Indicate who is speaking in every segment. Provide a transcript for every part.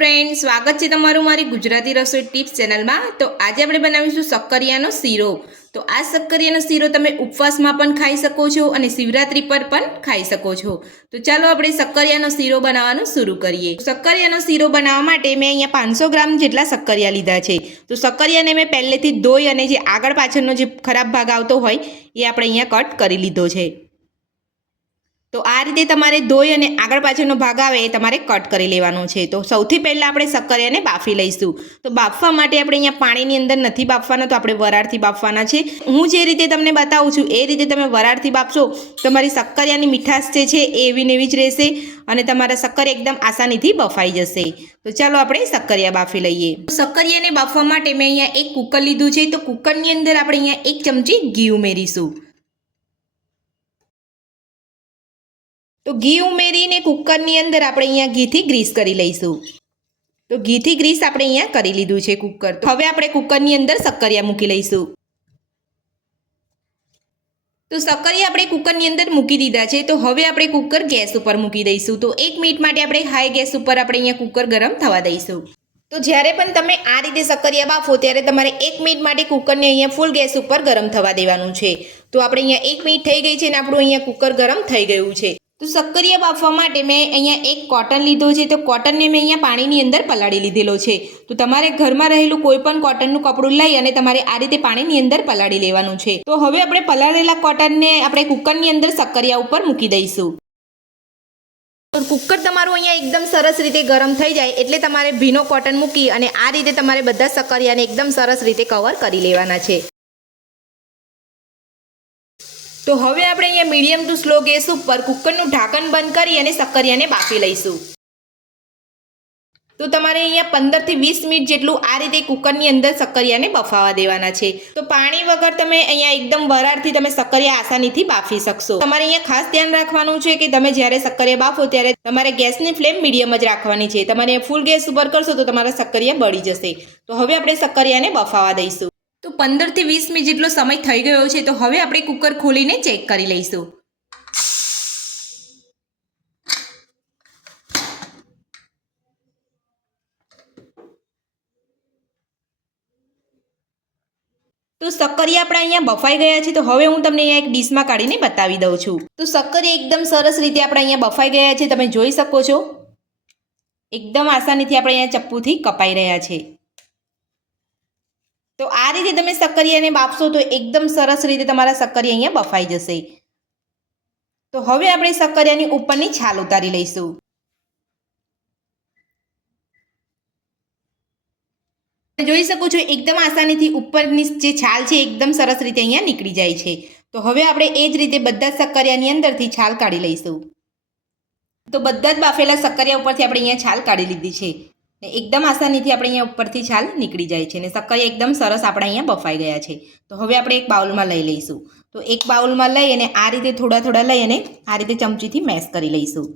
Speaker 1: Friend સ્વાગત છે તમારું મારી ગુજરાતી રસોઈ ટિપ્સ ચેનલમાં. તો આજે આપણે બનાવીશું શક્કરિયાનો શીરો. તો આ શક્કરિયાનો શીરો તમે ઉપવાસમાં પણ ખાઈ શકો છો અને શિવરાત્રી પર પણ ખાઈ શકો છો. તો ચાલો આપણે શક્કરિયાનો શીરો બનાવવાનું શરૂ કરીએ. શક્કરિયાનો શીરો બનાવવા માટે મેં અહીંયા પાંચસો ગ્રામ જેટલા શક્કરિયા લીધા છે. તો સક્કરિયાને મેં પહેલેથી ધોઈ અને જે આગળ પાછળનો જે ખરાબ ભાગ આવતો હોય, એ આપણે અહીંયા કટ કરી લીધો છે. તો આ રીતે તમારે ધોઈ અને આગળ પાછળનો ભાગ આવે એ તમારે કટ કરી લેવાનો છે. તો સૌથી પહેલાં આપણે શક્કરિયાને બાફી લઈશું. તો બાફવા માટે આપણે અહીંયા પાણીની અંદર નથી બાફવાના, તો આપણે વરાળથી બાફવાના છે. હું જે રીતે તમને બતાવું છું, એ રીતે તમે વરાળથી બાફશો, તમારી શક્કરિયાની મીઠાશ જે છે એ એવી ને એવી જ રહેશે અને તમારા શક્કર એકદમ આસાનીથી બફાઈ જશે. તો ચાલો આપણે શક્કરિયા બાફી લઈએ. શક્કરિયાને બાફવા માટે મેં અહીંયા એક કુકર લીધું છે. તો કુકરની અંદર આપણે અહીંયા એક ચમચી ઘી ઉમેરીશું. તો ઘી ઉમેરીને કુકરની અંદર આપણે અહીંયા ઘીથી ગ્રીસ કરી લઈશું. તો ઘીથી ગ્રીસ આપણે અહીંયા કરી લીધું છે કુકર. તો હવે આપણે કુકરની અંદર સક્કરિયા મૂકી લઈશું. તો સક્કરિયા આપણે કુકરની અંદર મૂકી દીધા છે. તો હવે આપણે કુકર ગેસ ઉપર મૂકી દઈશું. તો એક મિનિટ માટે આપણે હાઈ ગેસ ઉપર આપણે અહીંયા કુકર ગરમ થવા દઈશું. તો જ્યારે પણ તમે આ રીતે સક્કરિયા બાફો, ત્યારે તમારે એક મિનિટ માટે કુકરને અહીંયા ફૂલ ગેસ ઉપર ગરમ થવા દેવાનું છે. તો આપણે અહીંયા એક મિનિટ થઈ ગઈ છે અને આપણું અહીંયા કુકર ગરમ થઈ ગયું છે. તો સક્કરિયા બાફવા માટે મેં અહીંયા એક કોટન લીધો છે. તો કોટનને મેં અહીંયા પાણીની અંદર પલાળી લીધેલો છે. તો તમારે ઘરમાં રહેલું કોઈ પણ કોટનનું કપડું લઈ અને તમારે આ રીતે પાણીની અંદર પલાળી લેવાનું છે. તો હવે આપણે પલાળેલા કોટનને આપણે કુકરની અંદર સક્કરિયા ઉપર મૂકી દઈશું. તો કુકર તમારું અહીંયા એકદમ સરસ રીતે ગરમ થઈ જાય એટલે તમારે ભીનો કોટન મૂકી અને આ રીતે તમારે બધા શક્કરિયાને એકદમ સરસ રીતે કવર કરી લેવાના છે. તો હવે આપણે અહીંયા મીડિયમ ટુ સ્લો ગેસ ઉપર કુકરનું ઢાંકણ બંધ કરી અને સક્કરિયાને બાફી લઈશું. તો તમારે અહીંયા પંદરથી વીસ મિનિટ જેટલું આ રીતે કુકરની અંદર સક્કરિયાને બફાવા દેવાના છે. તો પાણી વગર તમે અહીંયા એકદમ વરાળથી તમે શક્કરિયા આસાનીથી બાફી શકશો. તમારે અહીંયા ખાસ ધ્યાન રાખવાનું છે કે તમે જ્યારે શક્કરિયા બાફો ત્યારે તમારે ગેસની ફ્લેમ મીડિયમ જ રાખવાની છે. તમારે ફૂલ ગેસ ઉપર કરશો તો તમારા સક્કરિયા બળી જશે. તો હવે આપણે શક્કરિયાને બફાવા દઈશું. તો પંદરથી વીસ મિનિટ જેટલો સમય થઈ ગયો છે, તો હવે આપણે કુકર ખોલીને ચેક કરી લઈશું. તો શક્કરિયા આપણા અહીંયા બફાઈ ગયા છે, તો હવે હું તમને અહીંયા એક ડીશમાં કાઢીને બતાવી દઉં છું. તો શક્કરિયા એકદમ સરસ રીતે આપણે અહીંયા બફાઈ ગયા છે, તમે જોઈ શકો છો. એકદમ આસાનીથી આપણે અહીંયા ચપ્પુથી કપાઈ રહ્યા છે. તો આ રીતે તમે સક્કરિયાને બાફશો તો એકદમ સરસ રીતે તમારા સક્કરિયા અહીંયા બફાઈ જશે. તો હવે આપણે સક્કરિયાની ઉપરની છાલ ઉતારી લઈશું. જોઈ શકો છો એકદમ આસાનીથી ઉપરની જે છાલ છે એકદમ સરસ રીતે અહીંયા નીકળી જાય છે. તો હવે આપણે એ જ રીતે બધા જ શક્કરિયાની અંદરથી છાલ કાઢી લઈશું. તો બધા જ બાફેલા શક્કરિયા ઉપરથી આપણે અહીંયા છાલ કાઢી લીધી છે. ને એકદમ આસાનીથી આપણે અહીંયા ઉપરથી છાલ નીકળી જાય છે ને શક્કરિયા એકદમ સરસ આપણે અહીંયા બફાઈ ગયા છે. તો હવે આપણે એક બાઉલમાં લઈ લઈશું. તો એક બાઉલમાં લઈ અને આ રીતે થોડા થોડા લઈ અને આ રીતે ચમચીથી મેશ કરી લઈશું.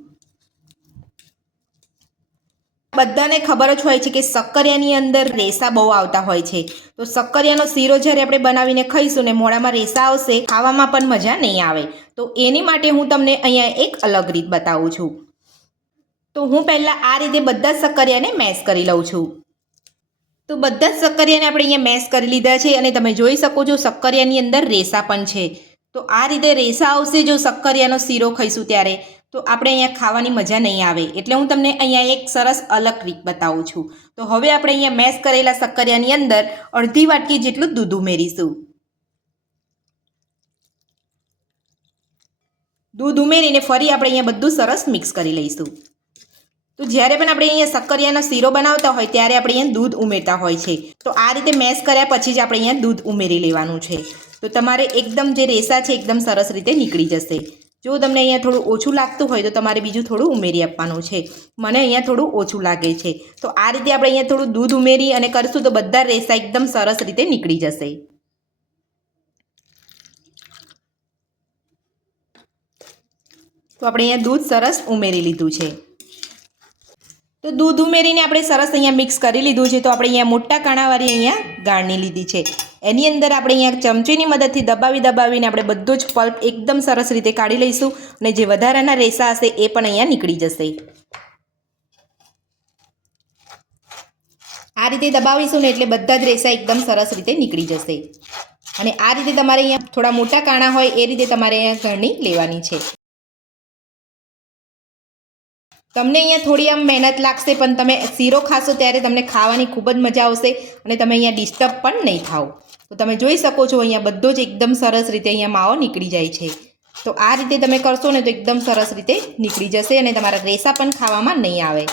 Speaker 1: બધાને ખબર જ હોય છે કે સક્કરિયાની અંદર રેસા બહુ આવતા હોય છે. તો શક્કરિયાનો શીરો જ્યારે આપણે બનાવીને ખાઈશું ને મોડામાં રેસા આવશે, ખાવામાં પણ મજા નહીં આવે. તો એની માટે હું તમને અહીંયા એક અલગ રીત બતાવું છું. તો હું પહેલાં આ રીતે બધા જ શક્કરિયાને મેશ કરી લઉં છું. તો બધા જ શક્કરિયાને આપણે અહીંયા મેશ કરી લીધા છે અને તમે જોઈ શકો છો શક્કરિયાની અંદર રેસા પણ છે. તો આ રીતે રેસા આવશે જો શક્કરિયાનો શીરો ખાઈશું ત્યારે, તો આપણે અહીંયા ખાવાની મજા નહીં આવે. એટલે હું તમને અહીંયા એક સરસ અલગ ટ્રીક બતાવું છું. તો હવે આપણે અહીંયા મેશ કરેલા શક્કરિયાની અંદર અડધી વાટકી જેટલું દૂધ ઉમેરીશું. દૂધ ઉમેરીને ફરી આપણે અહીંયા બધું સરસ મિક્સ કરી લઈશું. તો જ્યારે પણ આપણે અહીંયા શક્કરિયાનો શીરો બનાવતા હોય ત્યારે આપણે અહીંયા દૂધ ઉમેરતા હોય છે. તો આ રીતે મેશ કર્યા પછી જ આપણે અહીંયા દૂધ ઉમેરી લેવાનું છે. તો તમારે એકદમ જે રેસા છે એકદમ સરસ રીતે નીકળી જશે. જો તમને અહીંયા થોડું ઓછું લાગતું હોય તો તમારે બીજું થોડું ઉમેરી આપવાનું છે. મને અહીંયા થોડું ઓછું લાગે છે. તો આ રીતે આપણે અહીંયા થોડું દૂધ ઉમેરી અને કરશું તો બધા રેસા એકદમ સરસ રીતે નીકળી જશે. તો આપણે અહીંયા દૂધ સરસ ઉમેરી લીધું છે. તો દૂધ ઉમેરીને આપણે સરસ અહીંયા મિક્સ કરી લીધું છે. તો આપણે અહીંયા મોટા કાણાવાળી અહીંયા ગાળણી લીધી છે. એની અંદર આપણે અહીંયા ચમચીની મદદથી દબાવી દબાવીને આપણે બધો જ પલ્પ એકદમ સરસ રીતે કાઢી લઈશું અને જે વધારાના રેસા હશે એ પણ અહીંયા નીકળી જશે. આ રીતે દબાવીશું ને એટલે બધા જ રેસા એકદમ સરસ રીતે નીકળી જશે. અને આ રીતે તમારે અહીંયા થોડા મોટા કાણા હોય એ રીતે તમારે અહીંયા ગળણી લેવાની છે. તમને અહીંયા થોડી આમ મહેનત લાગશે, પણ તમે શીરો ખાશો ત્યારે તમને ખાવાની ખૂબ જ મજા આવશે અને તમે અહીંયા ડિસ્ટર્બ પણ નહીં થાવ તો તમે જોઈ શકો છો અહીંયા બધો જ એકદમ સરસ રીતે અહીંયા માવો નીકળી જાય છે. તો આ રીતે તમે કરશો ને તો એકદમ સરસ રીતે નીકળી જશે અને તમારા રેસા પણ ખાવામાં નહીં આવે.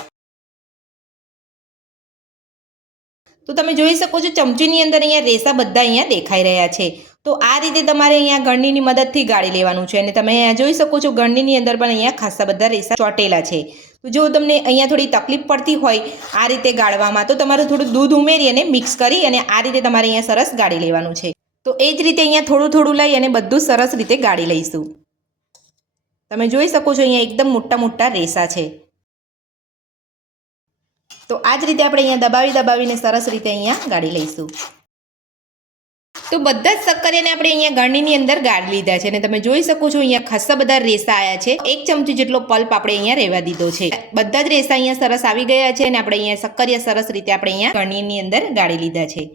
Speaker 1: તો તમે જોઈ શકો છો ચમચીની અંદર અહીંયા રેસા બધા અહીંયા દેખાઈ રહ્યા છે. તો આ રીતે તમારે અહીંયા ગળણીની મદદથી ગાળી લેવાનું છે અને તમે અહીંયા જોઈ શકો છો ગળણીની અંદર પણ અહીંયા ખાસા બધા રેસા ચોટેલા છે. તો જો તમને અહીંયા થોડી તકલીફ પડતી હોય આ રીતે ગાળવામાં, તો તમારે થોડું દૂધ ઉમેરી અને મિક્સ કરી અને આ રીતે તમારે અહીંયા સરસ ગાળી લેવાનું છે. તો એ જ રીતે અહીંયા થોડું થોડું લઈ અને બધું સરસ રીતે ગાળી લઈશું. તમે જોઈ શકો છો અહીંયા એકદમ મોટા મોટા રેસા છે. તો આ જ રીતે આપણે અહીંયા દબાવી દબાવીને સરસ રીતે અહીંયા ગાળી લઈશું. તો બધા જ શક્કરિયાને આપણે અહીંયા ગાંડીની અંદર ગાળી લીધા છે અને તમે જોઈ શકો છો અહીંયા ખાસા બધા રેસા આવ્યા છે. એક ચમચી જેટલો પલ્પ આપણે અહીંયા રહેવા દીધો છે. બધા જ રેસા અહીંયા સરસ આવી ગયા છે અને આપણે અહીંયા શક્કરિયા સરસ રીતે આપણે અહીંયા ગાંડીની અંદર ગાળી લીધા છે.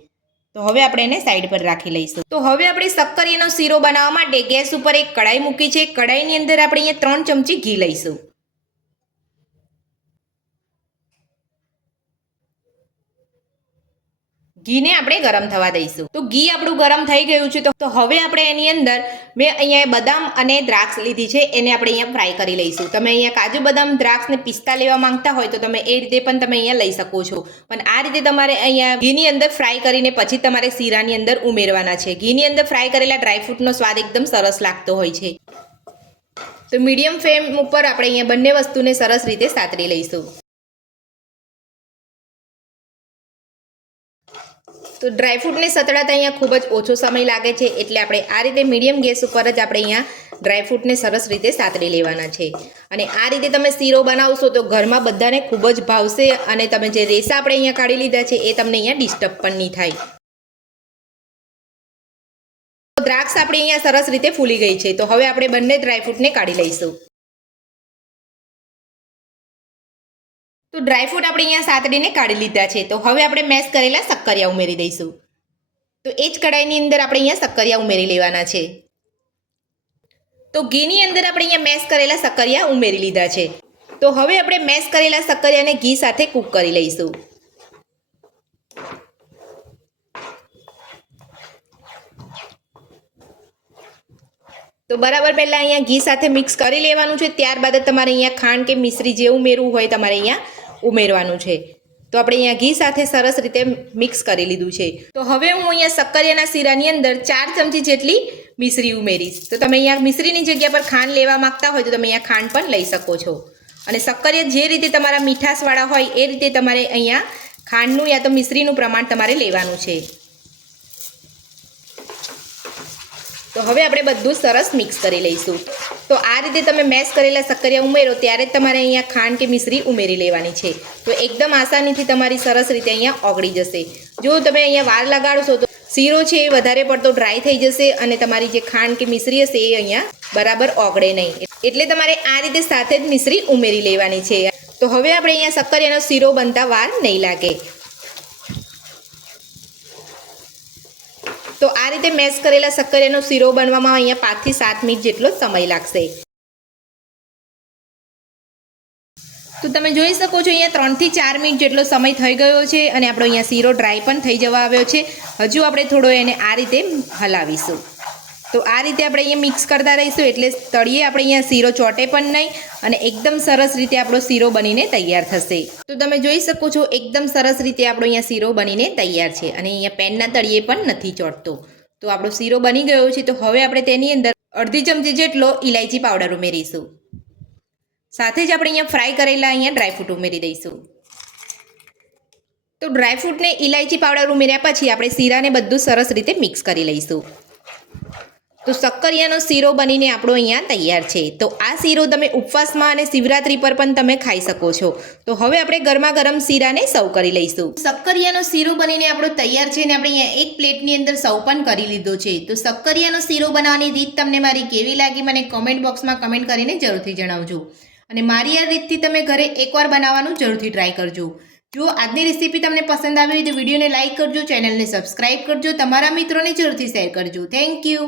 Speaker 1: તો હવે આપણે એને સાઈડ પર રાખી લઈશું. તો હવે આપણે શક્કરિયાનો શીરો બનાવવા માટે ગેસ ઉપર એક કડાઈ મૂકી છે. કડાઈની અંદર આપણે અહીંયા ત્રણ ચમચી ઘી લઈશું. ઘીને આપણે ગરમ થવા દઈશું. તો ઘી આપણું ગરમ થઈ ગયું છે, તો હવે આપણે એની અંદર મેં અહીંયા બદામ અને દ્રાક્ષ લીધી છે, એને આપણે અહીંયા ફ્રાય કરી લઈશું. તમે અહીંયા કાજુ બદામ દ્રાક્ષ ને પિસ્તા લેવા માંગતા હોય તો તમે એ રીતે પણ તમે અહીંયા લઈ શકો છો. પણ આ રીતે તમારે અહીંયા ઘીની અંદર ફ્રાય કરીને પછી તમારે શીરાની અંદર ઉમેરવાના છે. ઘીની અંદર ફ્રાય કરેલા ડ્રાયફ્રૂટનો સ્વાદ એકદમ સરસ લાગતો હોય છે. તો મીડિયમ ફ્લેમ ઉપર આપણે અહીંયા બંને વસ્તુને સરસ રીતે સાતરી લઈશું. તો ડ્રાયફ્રૂટને સતળાતા અહીંયા ખૂબ જ ઓછો સમય લાગે છે એટલે આપણે આ રીતે મીડિયમ ગેસ ઉપર જ આપણે અહીંયા ડ્રાયફ્રૂટને સરસ રીતે સાતરી લેવાના છે. અને આ રીતે તમે શીરો બનાવશો તો ઘરમાં બધાને ખૂબ જ ભાવશે અને તમે જે રેસા આપણે અહીંયા કાઢી લીધા છે એ તમને અહીંયા ડિસ્ટર્બ પણ નહીં થાય. દ્રાક્ષ આપણી અહીંયા સરસ રીતે ફૂલી ગઈ છે. તો હવે આપણે બંને ડ્રાયફ્રૂટને કાઢી લઈશું. તો ડ્રાયફ્રૂટ આપણે અહીંયા સાતડીને કાઢી લીધા છે. તો હવે આપણે મેશ કરેલા શક્કરિયા ઉમેરી દઈશું. તો એ જ કડાઈની અંદર આપણે અહીંયા શક્કરિયા ઉમેરી લેવાના છે. તો ઘીની અંદર આપણે અહીંયા મેશ કરેલા શક્કરિયા ઉમેરી લીધા છે. તો હવે આપણે મેશ કરેલા શક્કરિયાને ઘી સાથે કૂક કરી લઈશું. તો બરાબર પહેલાં અહીંયા ઘી સાથે મિક્સ કરી લેવાનું છે. ત્યારબાદ તમારે અહીંયા ખાંડ કે મિશ્રી જે ઉમેરવું હોય તમારે અહીંયા ઉમેરવાનું છે. તો આપણે અહીંયા ઘી સાથે સરસ રીતે મિક્સ કરી લીધું છે. તો હવે હું અહીંયા શક્કરિયાના શીરાની અંદર ચાર ચમચી જેટલી મિશ્રી ઉમેરીશ. તો તમે અહીંયા મિશ્રીની જગ્યા પર ખાંડ લેવા માંગતા હોય તો તમે અહીંયા ખાંડ પણ લઈ શકો છો. અને સક્કરિયા જે રીતે તમારા મીઠાશવાળા હોય એ રીતે તમારે અહીંયા ખાંડનું યા તો મિશ્રીનું પ્રમાણ તમારે લેવાનું છે. તો હવે આપણે બધું સરસ મિક્સ કરી લઈશું. તો આ રીતે તમે મેશ કરેલા સક્કરિયા ઉમેરો, ત્યારે તમારે અહીંયા ખાંડ કે મિશ્રી ઉમેરી લેવાની છે. તો એકદમ આસાનીથી તમારી સરસ રીતે અહીંયા ઓગળી જશે. જો તમે અહીંયા વાર લગાડશો તો શીરો છે એ વધારે પડતો ડ્રાય થઈ જશે અને તમારી જે ખાંડ કે મિશ્રી હશે એ અહીંયા બરાબર ઓગળે નહીં. એટલે તમારે આ રીતે સાથે જ મિશ્રી ઉમેરી લેવાની છે. તો હવે આપણે અહીંયા સક્કરિયાનો શીરો બનતા વાર નહીં લાગે. તો આ રીતે મેશ કરેલા સક્કરિયાનો શીરો બનવામાં અહીંયા પાંચથી સાત મિનિટ જેટલો સમય લાગશે. તો તમે જોઈ શકો છો અહીંયા ત્રણથી ચાર મિનિટ જેટલો સમય થઈ ગયો છે અને આપણો અહીંયા શીરો ડ્રાય પણ થઈ જવા આવ્યો છે. હજુ આપણે થોડો એને આ રીતે હલાવીશું. તો આ રીતે આપણે અહીંયા મિક્સ કરતા રહીશું. એટલે તળીએ આપણે અહીંયા શીરો ચોટે પણ નહીં અને એકદમ સરસ રીતે આપણો શીરો બનીને તૈયાર થશે. તો તમે જોઈ શકો છો, એકદમ સરસ રીતે આપણો અહીંયા શીરો બનીને તૈયાર છે અને અહીંયા પેનના તળિયે પણ નથી ચોટતો. તો આપણો શીરો બની ગયો છે. તો હવે આપણે તેની અંદર અડધી ચમચી જેટલો ઇલાયચી પાવડર ઉમેરીશું. સાથે જ આપણે અહીંયા ફ્રાય કરેલા અહીંયા ડ્રાયફ્રૂટ ઉમેરી દઈશું. તો ડ્રાયફ્રૂટને ઇલાયચી પાવડર ઉમેર્યા પછી આપણે શીરાને બધું સરસ રીતે મિક્સ કરી લઈશું. તો શક્કરિયાનો શીરો બનીને આપણો અહીંયા તૈયાર છે. તો આ શીરો તમે ઉપવાસમાં અને શિવરાત્રી પર પણ તમે ખાઈ શકો છો. તો હવે આપણે ગરમા ગરમ શીરાને સર્વ કરી લઈશું. શક્કરિયાનો શીરો બનીને આપણો તૈયાર છે અને આપણે અહીંયા એક પ્લેટની અંદર સર્વ પણ કરી લીધો છે. તો શક્કરિયાનો શીરો બનાવવાની રીત તમને મારી કેવી લાગી મને કોમેન્ટ બોક્સમાં કમેન્ટ કરીને જરૂરથી જણાવજો. અને મારી આ રીતથી તમે ઘરે એકવાર બનાવવાનું જરૂરથી ટ્રાય કરજો. જો આજની રેસીપી તમને પસંદ આવી હોય તો વિડીયોને લાઇક કરજો ચેનલને સબસ્ક્રાઇબ કરજો, તમારા મિત્રોને જરૂરથી શેર કરજો. Thank you